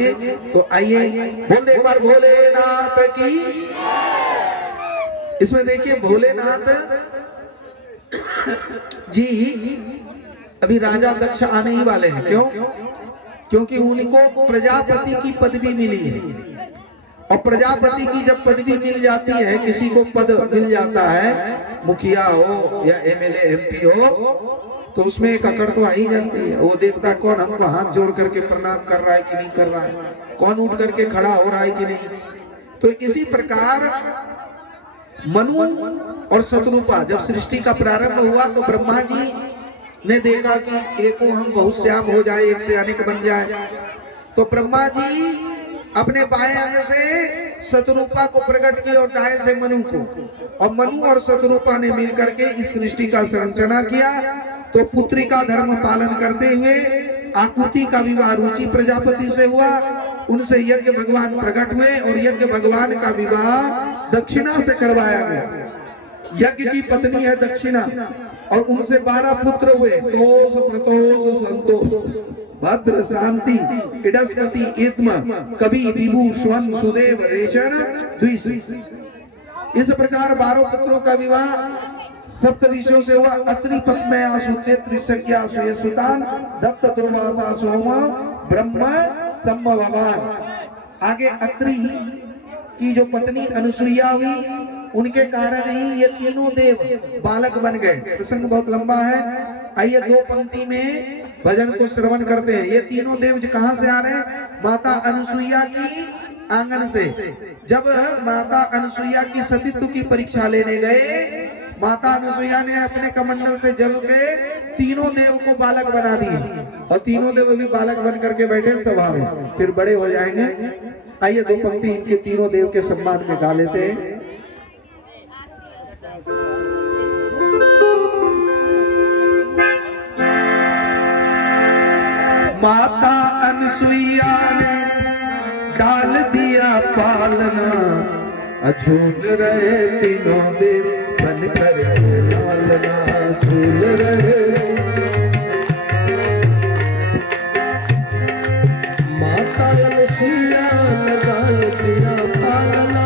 देंगे। तो आइए बोल दे एक बार भोलेनाथ की। इसमें देखिए भोलेनाथ जी अभी राजा दक्ष आने ही वाले हैं। क्यों? क्योंकि उनको प्रजापति की पदवी मिली है। और प्रजापति की जब पदवी मिल जाती है, किसी को पद मिल जाता है, मुखिया हो या एमएलए एमपी हो, तो उसमें एक अकड़ तो आ ही जाती है। वो देखता है कौन हमको हाथ जोड़ करके प्रणाम कर रहा है कि नहीं कर रहा है, कौन उठ करके खड़ा हो रहा है कि नहीं। तो इसी प्रकार मनु और शत्रुपा जब सृष्टि का प्रारंभ हुआ तो ब्रह्मा जी ने देखा कि एको हम बहुत श्याम हो जाए, एक से अनेक बन जाए। तो ब्रह्मा जी अपने बाएं अंग से शत्रुपा को प्रकट किए और दाएं से मनु को, और मनु और शत्रुपा ने मिलकर के इस सृष्टि का संरचना किया। तो पुत्री का धर्म पालन करते हुए आकुति का विवाह रुचि प्रजापति से हुआ, उनसे यज्ञ भगवान प्रकट हुए और यज्ञ भगवान का विवाह दक्षिणा से करवाया गया। यज्ञ की पत्नी है दक्षिणा और उनसे 12 पुत्र हुए, तोष प्रतोष संतोष भद्र शांति इडस्पति इत्म कवि विभु स्वन सुदेव रेचन द्विष। इस प्रकार 12 पुत्रों का विवाह सप्तऋषियों से हुआ। अत्रि पद्मयासु त्रिसख्यासु यशुतान दत्त दुर्वासा सोमा ब्रह्म संभवान। आगे अत्रि की जो पत्नी अनुसुईया हुई, उनके कारण ही ये तीनों देव बालक बन गए। प्रसंग बहुत लंबा है, आइए 2 पंक्ति में भजन को श्रवण करते हैं। ये तीनों देव कहां से आ रहे हैं? माता अनुसुईया की आंगन से। जब माता अनुसुईया की सतीत्व की परीक्षा लेने गए, माता अनुसुईया ने अपने कमंडल से जल के तीनों देव को बालक बना दिए, और तीनों देव भी बालक बन करके बैठे सभा में, फिर बड़े हो जाएंगे। आइए 2 पंक्ति इनके तीनों देव के सम्मान में गा लेते हैं। माता अनुसुईया ने डाल दिया पालना, झूल रहे तीनों देव बन कर लालना, झूल रहे। माता अनुसुईया ने डाल दिया पालना,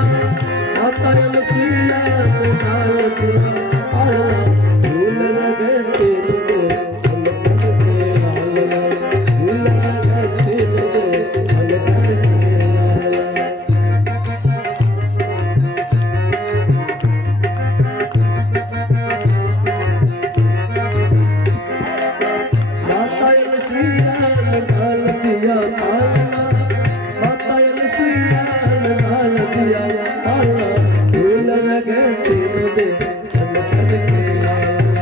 माता अनुसुईया ने डाल दिया पालना, झूल रहे तीनों देव बन कर लालना, झूल रहे तीनों देव बन कर लालना। माता अनुसुईया ने डाल दिया पालना, माता अनुसुईया ने डाल दिया पालना, झूल रहे तीनों देव बन कर लालना,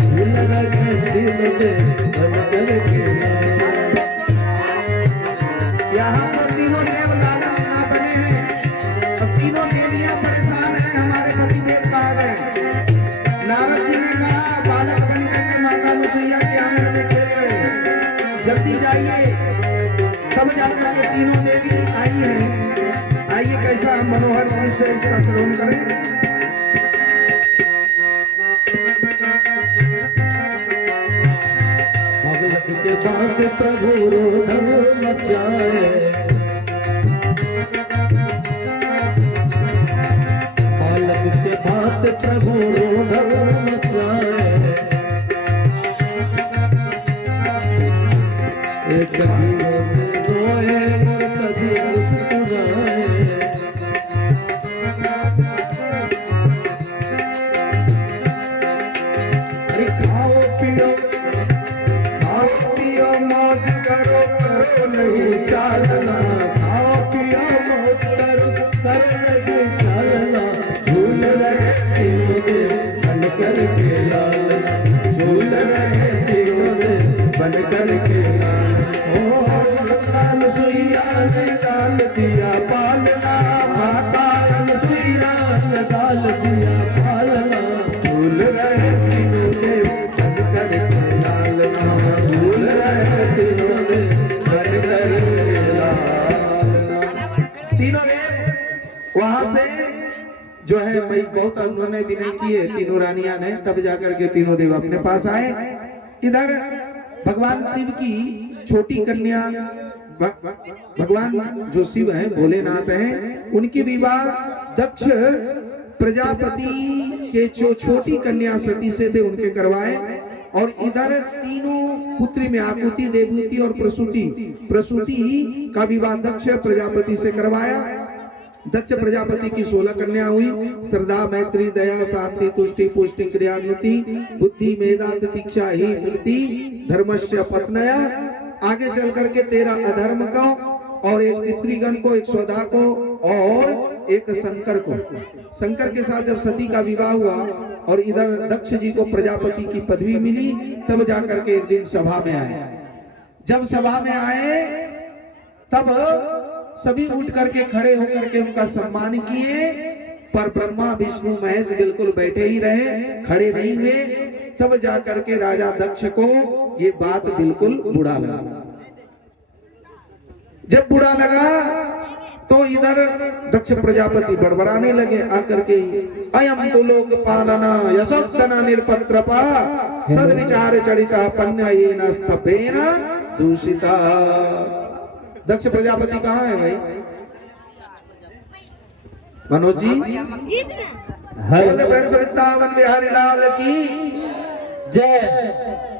झूल रहे तीनों देव बन कर लालना। यहाँ तो तीनों देव लाला ना बने हैं। अब तीनों देवियां परेशान हैं, हमारे पति देव कहाँ गए? नारद जी ने कहा बालक बन करके माता अनुसुईया के आंगन में खेल रहे हैं, जल्दी जाइए। तब जाकर के तीनों देवी आई हैं। आइए कैसा मनोहर दृश्य इसका श्रवण करें। भगवत के बाद प्रभु रोधन मचाए, बालक के बाद प्रभु रोधन मचाए, एक जीवन रोए और कभी मुस्कुराए। अरे खाओ पियो मौज करो करो नहीं चालना, खाओ पियो मौज करो करो नहीं चालना, झूल रहे तीनों देव बन कर के लालना, झूल रहे तीनों देव बन कर के लालना। ओ माता अनुसुईया ने डाल दिया पालना, माता अनुसुईया ने डाल दिया पालना, झूल रहे तीनों देव बन कर के लालना, झूल रहे तीनों देव बन कर के लालना। तीनों देव वहां से जो है भाई बहुत उन्होंने विनय किए तीनों रानियां ने, तब जाकर के तीनों देव अपने पास आए। इधर भगवान शिव की छोटी कन्या भगवान जो शिव हैं, भोलेनाथ हैं, उनके विवाह दक्ष प्रजापति के जो छोटी कन्या सती से थे उनके करवाए। और इधर तीनों पुत्री में आकुति, देवहूति और प्रसूति का विवाह दक्ष प्रजापति से करवाया। दक्ष प्रजापति की 16 कन्या हुई। श्रद्धा, मैत्री, दया, शांति, तुष्टि, पुष्टि, क्रियान्विति, बुद्धि, मेधा, तितिक्षा ही मूर्ति, धर्मस्य पत्नया। आगे चल करके 13 अधर्म को, और एक पितृगण को, एक स्वधा को और एक शंकर को। शंकर के साथ जब सती का विवाह हुआ और इधर दक्ष जी को प्रजापति की पदवी मिली, तब जाकर के एक दिन सभा में आए। जब सभा में आए तब सभी उठ करके खड़े होकर के उनका सम्मान किए, पर ब्रह्मा विष्णु महेश बिल्कुल बैठे ही रहे, खड़े नहीं हुए। तब जाकर के राजा दक्ष को ये बात बिल्कुल बुरा लगा। जब बुरा लगा तो इधर दक्ष प्रजापति बड़बड़ाने लगे आकर के, अयम तो लोक पालना यशोत्तना निरपत्रपा सद्विचार चरिता पन्या स्तपेन दूषिता। दक्ष प्रजापति कहाँ है भाई? मनोज जी, बोले वृंदावन बिहारी लाल की जय।